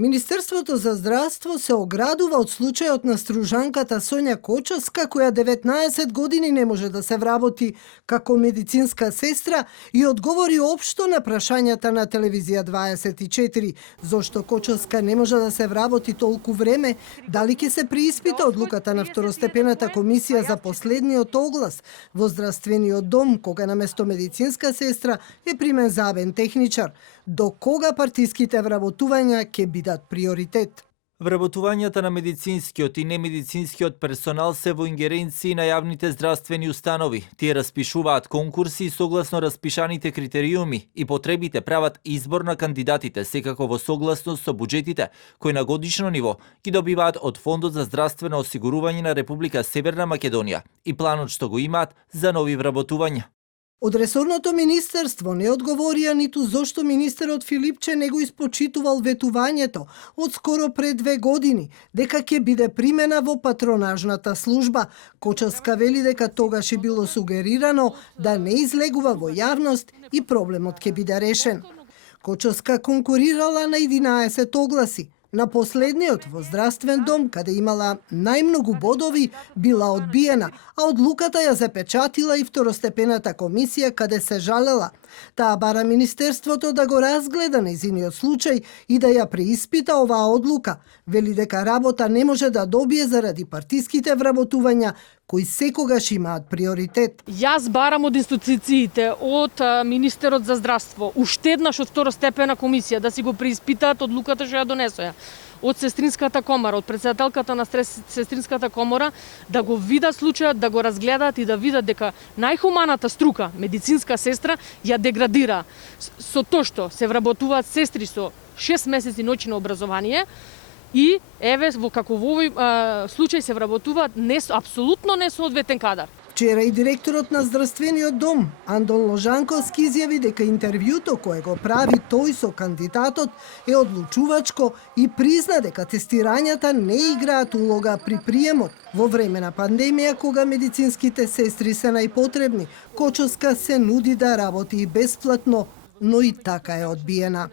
Министерството за здравство се оградува од случајот на стружанката Сонја Кочовска, која 19 години не може да се вработи како медицинска сестра и одговори општо на прашањата на телевизија 24. Зошто Кочовска не може да се вработи толку време, дали ќе се преиспита одлуката на второстепената комисија за последниот оглас во здравствениот дом, кога наместо медицинска сестра е примен забен техничар, до кога партиските вработувања ќе бидат приоритет. Вработувањата на медицинскиот и немедицинскиот персонал се во ингеренции на јавните здравствени установи. Тие распишуваат конкурси согласно распишаните критериуми и потребите прават избор на кандидатите, секако во согласност со буџетите, кои на годишно ниво ги добиваат од Фондот за здравствено осигурување на Република Северна Македонија и планот што го имаат за нови вработувања. Од ресорното министерство не одговорија ниту зошто министерот Филипче не го испочитувал ветувањето од скоро пред 2 години, дека ќе биде примена во патронажната служба. Кочовска вели дека тогаш е било сугерирано да не излегува во јавност и проблемот ќе биде решен. Кочовска конкурирала на 11 огласи. На последниот во здравствен дом, каде имала најмногу бодови, била одбиена, а одлуката ја запечатила и второстепената комисија каде се жалела. Таа бара министерството да го разгледа нејзиниот случај и да ја преиспита оваа одлука. Вели дека работа не може да добие заради партиските вработувања, кои секогаш имаат приоритет. Јас барам од институциите, од Министерот за здравство, уште еднаш од второстепена комисија да си го преиспитаат одлуката што ја донесоја. Од Сестринската комора, од председателката на Сестринската комора, да го видат случајот, да го разгледаат и да видат дека најхуманата струка, медицинска сестра, ја деградира со тоа што се вработуваат сестри со 6 месеци ноќно образование, и еве како во овој случај се вработуваат апсолутно несоодветен кадар. Вчера и директорот на здравствениот дом, Андон Ложанковски, изјави дека интервјуто кое го прави тој со кандидатот е одлучувачко и призна дека тестирањата не играат улога при приемот. Во време на пандемија, кога медицинските сестри се најпотребни, Кочовска се нуди да работи и бесплатно, но и така е одбиена.